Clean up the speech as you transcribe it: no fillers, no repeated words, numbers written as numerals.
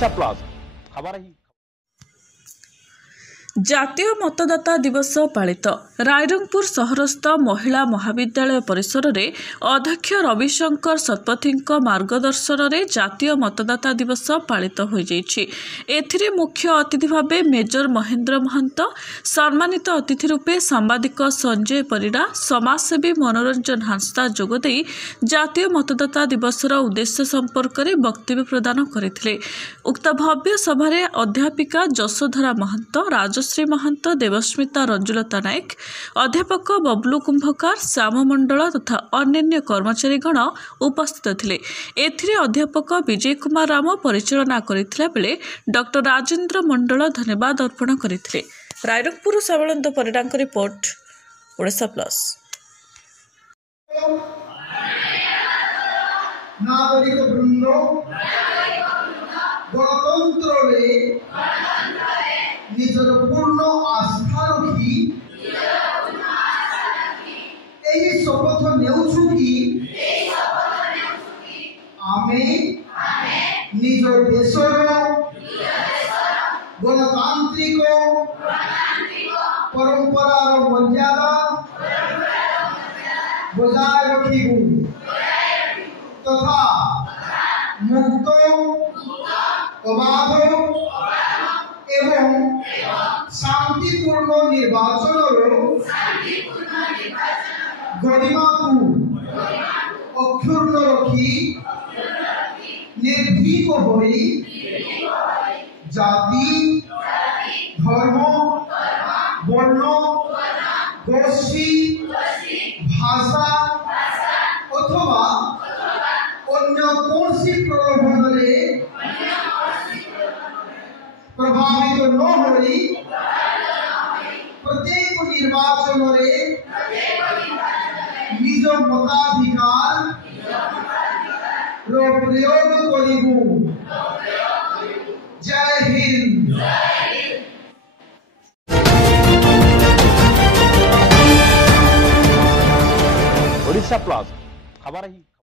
ओडिशा प्लस खबर ही ଜାତୀୟ ମତଦାତା ଦିବସ ପାଳିତ। ରାଇରଙ୍ଗପୁର ସହରସ୍ଥ ମହିଳା ମହାବିଦ୍ୟାଳୟ ପରିସରରେ ଅଧ୍ୟକ୍ଷ ରବିଶଙ୍କର ଶତପଥୀଙ୍କ ମାର୍ଗଦର୍ଶନରେ ଜାତୀୟ ମତଦାତା ଦିବସ ପାଳିତ ହୋଇଯାଇଛି। ଏଥିରେ ମୁଖ୍ୟ ଅତିଥି ଭାବେ ମେଜର ମହେନ୍ଦ୍ର ମହାନ୍ତ, ସମ୍ମାନିତ ଅତିଥି ରୂପେ ସାମ୍ବାଦିକ ସଞ୍ଜୟ ପରିଡ଼ା, ସମାଜସେବୀ ମନୋରଞ୍ଜନ ହାଁସଦା ଯୋଗଦେଇ ଜାତୀୟ ମତଦାତା ଦିବସର ଉଦ୍ଦେଶ୍ୟ ସମ୍ପର୍କରେ ବକ୍ତବ୍ୟ ପ୍ରଦାନ କରିଥିଲେ। ଉକ୍ତ ଭବ୍ୟ ସଭାରେ ଅଧ୍ୟାପିକା ଯଶୋଧରା ମହାନ୍ତ, ରାଜଶ୍ରୀ ମହାନ୍ତ, ଦେବସ୍ମିତା ରଞ୍ଜୁଲତା ନାୟକ, ଅଧ୍ୟାପକ ବବଲୁ କୁମ୍ଭକାର, ଶ୍ୟାମ ମଣ୍ଡଳ ତଥା ଅନ୍ୟାନ୍ୟ କର୍ମଚାରୀଗଣ ଉପସ୍ଥିତ ଥିଲେ। ଏଥିରେ ଅଧ୍ୟାପକ ବିଜୟ କୁମାର ରାମ ପରିଚାଳନା କରିଥିଲା ବେଳେ ଡକ୍ଟର ରାଜେନ୍ଦ୍ର ମଣ୍ଡଳ ଧନ୍ୟବାଦ ଅର୍ପଣ କରିଥିଲେ। ରାଇରଙ୍ଗପୁର ସବଳନ୍ଦ ପରିଡ଼ାଙ୍କ ରିପୋର୍ଟ, ଓଡ଼ିଶା ପ୍ଲସ୍। नागरिक वृंद गणतंत्र निजर पूर्ण आस्था रखी शपथ नेउछु कि आमे निज देशर गणतांत्रिक परंपरार मर्यादा बजाय रखिबु तथा मुक्त अबाध एवं शांतिपूर्ण निर्वाचन गरिमा को अक्षुण्ण रखी निर्भीक होई जाति धर्म वर्ण गोष्ठी भाषा अथवा अन्य कौनसी प्रलोभन प्रभावित न होई प्रत्येक निर्वाचन निज मताधिकार रो प्रयोग करिबु। जय हिंद। ओडिशा प्लस खबर ही